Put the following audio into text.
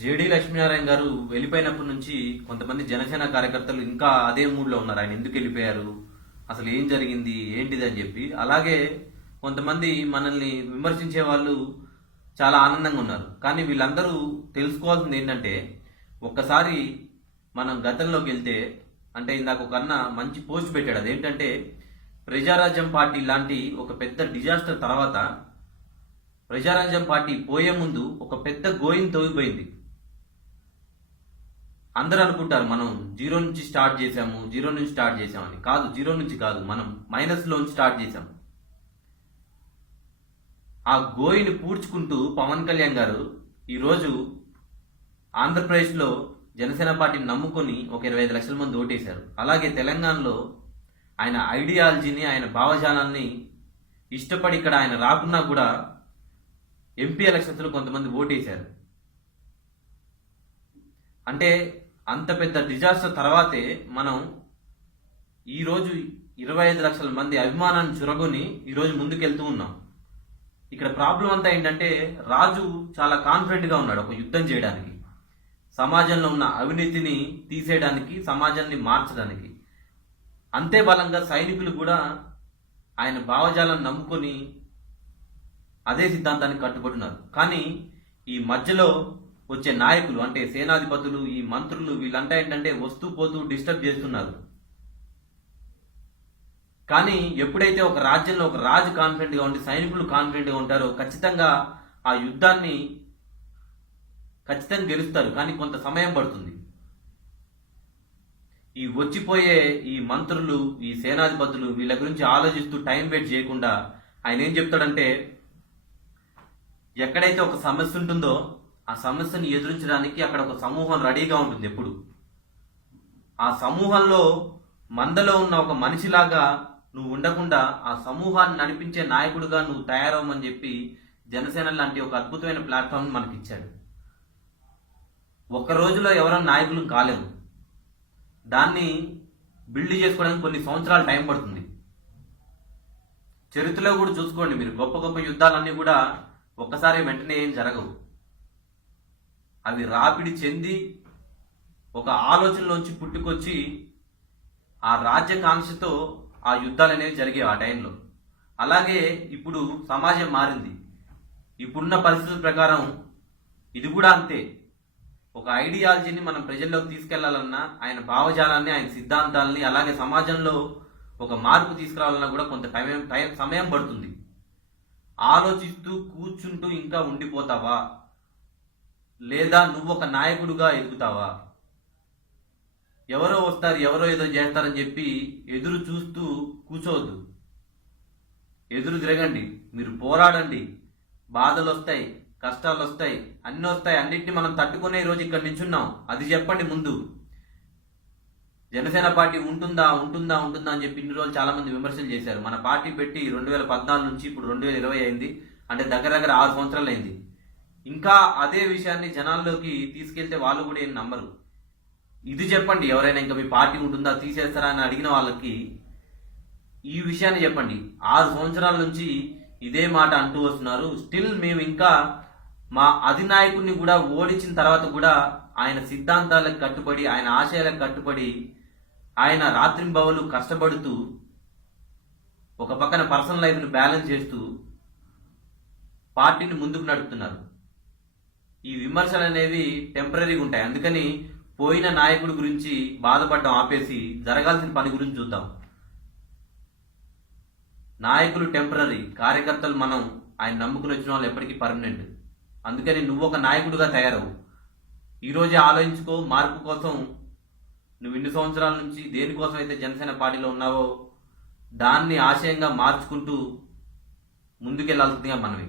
JD Lakshminarayana గారు వెళ్ళిపోయినప్పటి నుంచి కొంతమంది జనసేన కార్యకర్తలు ఇంకా అదే మూడ్లో ఉన్నారు. ఆయన ఎందుకు వెళ్ళిపోయారు? అసలు ఏం జరిగింది? ఏంటిది అని చెప్పి. అలాగే కొంతమంది మనల్ని విమర్శించే వాళ్ళు చాలా ఆనందంగా ఉన్నారు. కానీ వీళ్ళందరూ తెలుసుకోవాల్సింది ఏంటంటే ఒక్కసారి మనం గతంలోకి వెళ్తే అంటే ఇందాక ఒక అన్న మంచి పోస్ట్ పెట్టాడు. అదేంటంటే ప్రజారాజ్యం పార్టీ లాంటి ఒక పెద్ద డిజాస్టర్ తర్వాత ప్రజారాజ్యం పార్టీ పోయే ముందు ఒక పెద్ద గోయింగ్ తోగిపోయింది అందరూ అనుకుంటారు మనం జీరో నుంచి స్టార్ట్ చేసాము జీరో నుంచి స్టార్ట్ చేసామని కాదు జీరో నుంచి కాదు మనం మైనస్లో స్టార్ట్ చేసాం ఆ గోయిని పూడ్చుకుంటూ పవన్ కళ్యాణ్ గారు ఈరోజు ఆంధ్రప్రదేశ్లో జనసేన పార్టీని నమ్ముకొని ఒక ఇరవై ఐదు లక్షల మంది ఓటేశారు. అలాగే తెలంగాణలో ఆయన ఐడియాలజీని ఆయన భావజాలాన్ని ఇష్టపడి ఇక్కడ ఆయన రాకున్నా కూడా ఎంపీ ఎలక్షన్స్లో కొంతమంది ఓటేశారు. అంటే అంత పెద్ద డిజాస్టర్ తర్వాతే మనం ఈరోజు ఇరవై ఐదు లక్షల మంది అభిమానాన్ని చురగొని ఈరోజు ముందుకెళ్తూ ఉన్నాం. ఇక్కడ ప్రాబ్లం అంతా ఏంటంటే రాజు చాలా కాన్ఫిడెంట్గా ఉన్నాడు ఒక యుద్ధం చేయడానికి. సమాజంలో ఉన్న అవినీతిని తీసేయడానికి సమాజాన్ని మార్చడానికి. అంతే బలంగా సైనికులు కూడా ఆయన భావజాలను నమ్ముకొని అదే సిద్ధాంతానికి కట్టుబడినారు కానీ ఈ మధ్యలో వచ్చే నాయకులు అంటే సేనాధిపతులు ఈ మంత్రులు వీళ్ళంతా ఏంటంటే వస్తూ పోతూ డిస్టర్బ్ చేస్తున్నారు. కానీ ఎప్పుడైతే ఒక రాజ్యంలో ఒక రాజు కాన్ఫిడెంట్గా ఉండి సైనికులు కాన్ఫిడెంట్గా ఉంటారో ఖచ్చితంగా ఆ యుద్ధాన్ని ఖచ్చితంగా గెలుస్తారు. కానీ కొంత సమయం పడుతుంది. ఈ వచ్చిపోయే ఈ మంత్రులు ఈ సేనాధిపతులు వీళ్ళ గురించి ఆలోచిస్తూ టైం వేస్ట్ చేయకుండా ఆయన ఏం చెప్తాడంటే ఎక్కడైతే ఒక సమస్య ఉంటుందో ఆ సమస్యను ఎదురించడానికి అక్కడ ఒక సమూహం రెడీగా ఉంటుంది ఎప్పుడు. ఆ సమూహంలో మందలో ఉన్న ఒక మనిషిలాగా నువ్వు ఉండకుండా ఆ సమూహాన్ని నడిపించే నాయకుడిగా నువ్వు తయారవమని చెప్పి జనసేన లాంటి ఒక అద్భుతమైన ప్లాట్ఫామ్ మనకి ఇచ్చాడు ఒక్క రోజులో ఎవరైనా నాయకులు కాలేము దాన్ని బిల్డ్ చేసుకోవడానికి కొన్ని సంవత్సరాలు టైం పడుతుంది. చరిత్రలో కూడా చూసుకోండి మీరు. గొప్ప గొప్ప యుద్ధాలన్నీ కూడా ఒక్కసారి వెంటనే ఏం జరగవు. అవి రాపిడి చెంది ఒక ఆలోచనలోంచి పుట్టుకొచ్చి ఆ రాజ్యకాంక్షతో ఆ యుద్ధాలు అనేవి జరిగేవి ఆ టైంలో. అలాగే ఇప్పుడు సమాజం మారింది. ఇప్పుడున్న పరిస్థితుల ప్రకారం ఇది కూడా అంతే. ఒక ఐడియాలజీని మనం ప్రజల్లోకి తీసుకెళ్ళాలన్నా ఆయన భావజాలాన్ని ఆయన సిద్ధాంతాలని అలాగే సమాజంలో ఒక మార్పు తీసుకురావాలన్నా కూడా కొంత టైం టైం సమయం పడుతుంది. ఆలోచిస్తూ కూర్చుంటూ ఇంకా ఉండిపోతావా? లేదా నువ్వు ఒక నాయకుడుగా ఎదుగుతావా? ఎవరో వస్తారు ఎవరో ఏదో చేస్తారని చెప్పి ఎదురు చూస్తూ కూర్చోవద్దు. ఎదురు తిరగండి మీరు పోరాడండి. బాధలు వస్తాయి కష్టాలు వస్తాయి అన్ని వస్తాయి అన్నింటినీ మనం తట్టుకునే ఈరోజు ఇక్కడ నించున్నాం అది చెప్పండి ముందు. జనసేన పార్టీ ఉంటుందా ఉంటుందా ఉంటుందా అని చెప్పి ఇన్ని రోజులు చాలా మంది విమర్శలు చేశారు. మన పార్టీ పెట్టి రెండు వేల పద్నాలుగు నుంచి ఇప్పుడు రెండు వేల ఇరవై అయింది. అంటే దగ్గర దగ్గర ఆరు సంవత్సరాలు అయింది. ఇంకా అదే విషయాన్ని జనాల్లోకి తీసుకెళ్తే వాళ్ళు కూడా ఏం నమ్మరు. ఇది చెప్పండి ఎవరైనా ఇంకా మీ పార్టీ ఉంటుందా తీసేస్తారా అని అడిగిన వాళ్ళకి ఈ విషయాన్ని చెప్పండి. ఆరు సంవత్సరాల నుంచి ఇదే మాట అంటూ వస్తున్నారు. స్టిల్ మేము ఇంకా మా అధినాయకుడిని కూడా ఓడించిన తర్వాత కూడా ఆయన సిద్ధాంతాలకు కట్టుబడి ఆయన ఆశయాలకు కట్టుబడి ఆయన రాత్రింబవలు కష్టపడుతూ ఒక పక్కన పర్సనల్ లైఫ్ను బ్యాలెన్స్ చేస్తూ పార్టీని ముందుకు నడుపుతున్నారు. ఈ విమర్శలు అనేవి టెంపరీగా ఉంటాయి. అందుకని పోయిన నాయకుడి గురించి బాధపడడం ఆపేసి జరగాల్సిన పని గురించి చూద్దాం. నాయకులు టెంపరీ కార్యకర్తలు మనం ఆయన నమ్ముకుని వచ్చిన వాళ్ళు ఎప్పటికీ పర్మనెంట్ అందుకని నువ్వు ఒక నాయకుడిగా తయారవు. ఈరోజే ఆలోచించుకో మార్పు కోసం నువ్వు ఇన్ని సంవత్సరాల నుంచి దేనికోసం అయితే జనసేన పార్టీలో ఉన్నావో దాన్ని ఆశయంగా మార్చుకుంటూ ముందుకెళ్ళాల్సిందిగా మనవి.